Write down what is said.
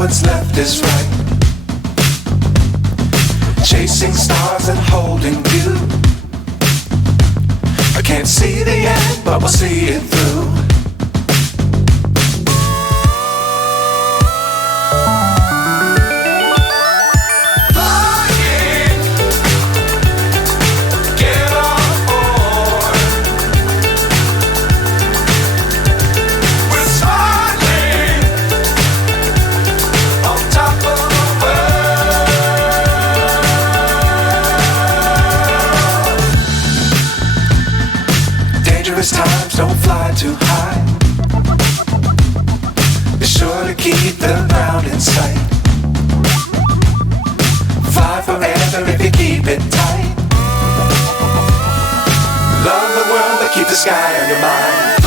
what's left is right. Chasing stars and holding you. I can't see the end, but we'll see it through. Times don't fly too high. Be sure to keep the ground in sight. Fly forever if you keep it tight. Love the world but keep the sky on your mind.